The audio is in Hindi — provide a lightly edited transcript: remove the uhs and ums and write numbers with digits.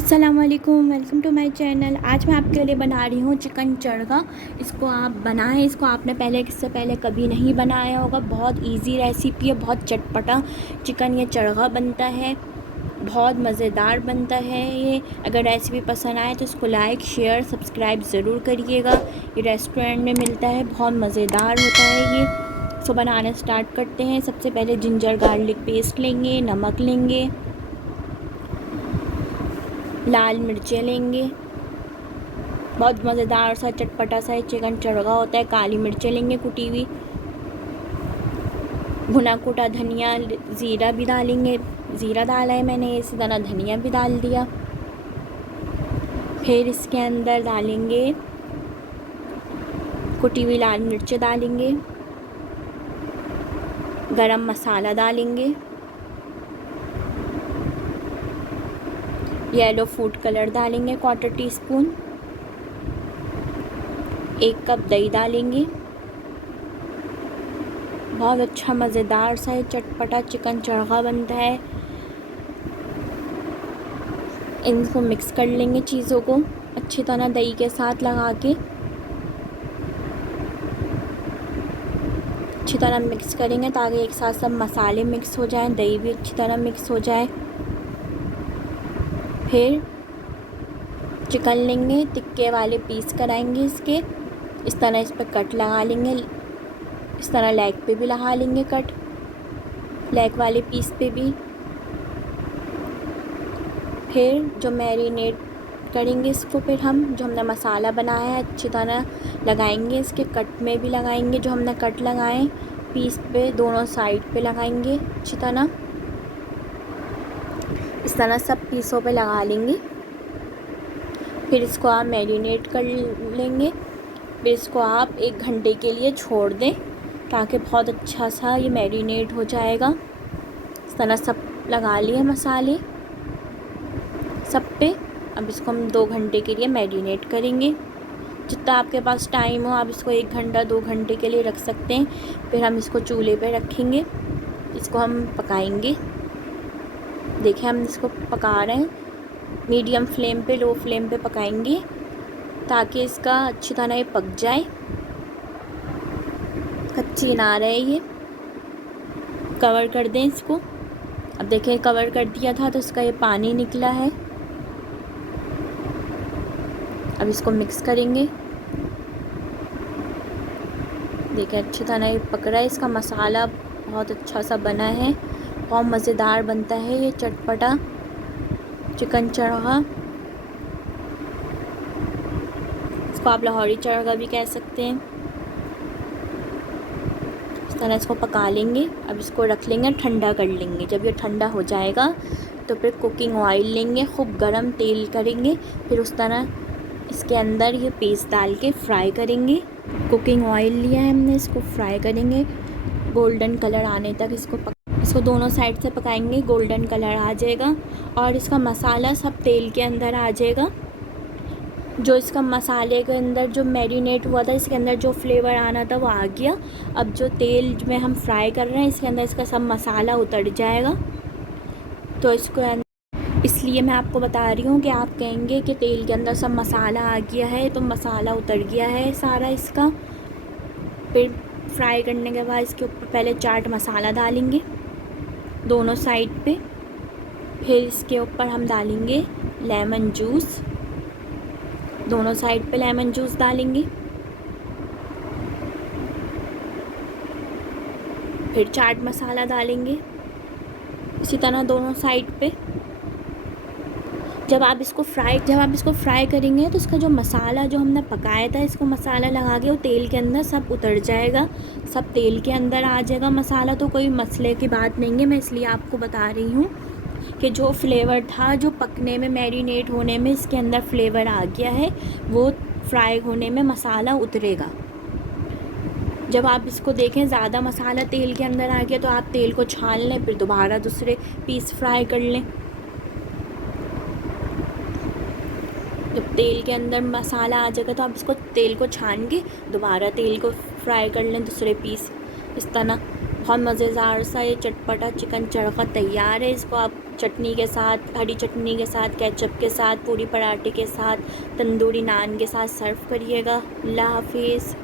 अस्सलामुअलैकुम, वेलकम टू माय चैनल। आज मैं आपके लिए बना रही हूँ चिकन चड़गा। इसको आप बनाएं। इसको आपने इससे पहले कभी नहीं बनाया होगा। बहुत इजी रेसिपी है, बहुत चटपटा चिकन ये चड़गा बनता है, बहुत मज़ेदार बनता है ये। अगर रेसिपी पसंद आए तो इसको लाइक शेयर सब्सक्राइब ज़रूर करिएगा। ये रेस्टोरेंट में मिलता है, बहुत मज़ेदार होता है ये। इसको बनाना स्टार्ट करते हैं। सबसे पहले जिंजर गार्लिक पेस्ट लेंगे, नमक लेंगे, लाल मिर्चें लेंगे। बहुत मज़ेदार सा चटपटा सा चिकन चड़गा होता है। काली मिर्चें लेंगे कुटी हुई, भुना कुटा धनिया, ज़ीरा भी डालेंगे। ज़ीरा डाला है मैंने, इसी तरह धनिया भी डाल दिया। फिर इसके अंदर डालेंगे कुटी हुई लाल मिर्चें डालेंगे, गरम मसाला डालेंगे, येलो फूड कलर डालेंगे 1/4 टीस्पून, 1 कप दही डालेंगे। बहुत अच्छा मज़ेदार सा ये चटपटा चिकन चड़गा बनता है। इनको मिक्स कर लेंगे चीज़ों को अच्छी तरह दही के साथ लगा के। अच्छी तरह मिक्स करेंगे ताकि एक साथ सब मसाले मिक्स हो जाएं, दही भी अच्छी तरह मिक्स हो जाए। फिर चिकन लेंगे, तिक्के वाले पीस कराएंगे इसके। इस तरह इस पर कट लगा लेंगे। इस तरह लेग पे भी लगा लेंगे कट, लेग वाले पीस पे भी। फिर जो मैरिनेट करेंगे इसको, फिर हम जो हमने मसाला बनाया है अच्छी तरह लगाएंगे। इसके कट में भी लगाएंगे, जो हमने कट लगाए पीस पे दोनों साइड पे लगाएंगे अच्छी तरह। इस तरह सब पीसों पे लगा लेंगे। फिर इसको आप मैरिनेट कर लेंगे। फिर इसको आप 1 घंटे के लिए छोड़ दें ताकि बहुत अच्छा सा ये मैरिनेट हो जाएगा। इस तरह सब लगा लिए मसाले सब पे। अब इसको हम 2 घंटे के लिए मैरिनेट करेंगे। जितना आपके पास टाइम हो आप इसको 1 घंटा 2 घंटे के लिए रख सकते हैं। फिर हम इसको चूल्हे पे रखेंगे, इसको हम पकाएंगे। देखिए हम इसको पका रहे हैं, मीडियम फ्लेम पे, लो फ्लेम पे पकाएंगे ताकि इसका अच्छी तरह ये पक जाए, कच्ची ना रहे ये। कवर कर दें इसको। अब देखिए कवर कर दिया था तो इसका ये पानी निकला है। अब इसको मिक्स करेंगे। देखिए अच्छी तरह ये पक रहा है। इसका मसाला बहुत अच्छा सा बना है, बहुत मज़ेदार बनता है ये चटपटा चिकन चड़गा। इसको आप लाहौरी चड़गा भी कह सकते हैं। इस तरह इसको पका लेंगे। अब इसको रख लेंगे, ठंडा कर लेंगे। जब ये ठंडा हो जाएगा तो फिर कुकिंग ऑयल लेंगे, खूब गरम तेल करेंगे। फिर उस तरह इसके अंदर ये पेस्ट डाल के फ्राई करेंगे। कुकिंग ऑयल लिया है हमने, इसको फ्राई करेंगे गोल्डन कलर आने तक। इसको दोनों साइड से पकाएंगे, गोल्डन कलर आ जाएगा और इसका मसाला सब तेल के अंदर आ जाएगा। जो इसका मसाले के अंदर जो मैरिनेट हुआ था, इसके अंदर जो फ्लेवर आना था वो आ गया। अब जो तेल में हम फ्राई कर रहे हैं इसके अंदर इसका सब मसाला उतर जाएगा। तो इसको इसलिए मैं आपको बता रही हूँ कि आप कहेंगे कि तेल के अंदर सब मसाला आ गया है, तो मसाला उतर गया है सारा इसका। फिर फ्राई करने के बाद इसके ऊपर पहले चाट मसाला डालेंगे दोनों साइड पे। फिर इसके ऊपर हम डालेंगे लेमन जूस, दोनों साइड पे लेमन जूस डालेंगे। फिर चाट मसाला डालेंगे इसी तरह दोनों साइड पे। जब आप इसको फ्राई करेंगे तो इसका जो मसाला जो हमने पकाया था, इसको मसाला लगा के वो तेल के अंदर सब उतर जाएगा, सब तेल के अंदर आ जाएगा मसाला। तो कोई मसले की बात नहीं है, मैं इसलिए आपको बता रही हूँ कि जो फ्लेवर था, जो पकने में मैरिनेट होने में इसके अंदर फ्लेवर आ गया है, वो फ्राई होने में मसाला उतरेगा। जब आप इसको देखें ज़्यादा मसाला तेल के अंदर आ गया तो आप तेल को छान लें, फिर दोबारा दूसरे पीस फ्राई कर लें। जब तेल के अंदर मसाला आ जाएगा तो आप इसको तेल को छान के दोबारा तेल को फ्राई कर लें दूसरे पीस। इस तरह बहुत मज़ेदार सा ये चटपटा चिकन चड़गा तैयार है। इसको आप चटनी के साथ, हरी चटनी के साथ, केचप के साथ, पूरी पराठे के साथ, तंदूरी नान के साथ सर्व करिएगा। अल्लाह हाफिज़।